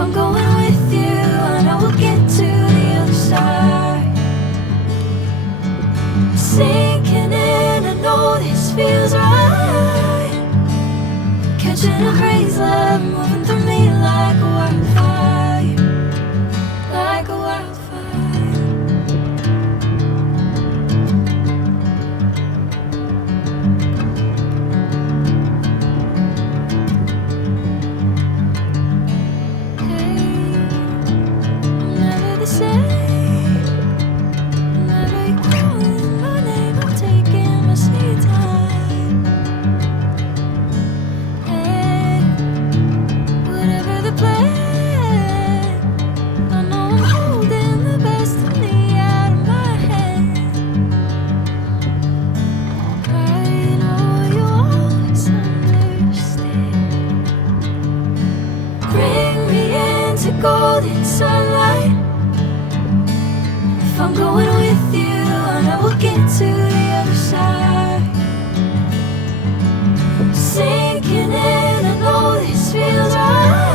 I'm going with you, I know we'll get to the other side. Sinking in, I know this feels right. Catching a crazy love, moving through me like a wildfire, like a wildfire. Golden sunlight. If I'm going with you, I know we'll get to the other side. Sinking in, I know this feels right.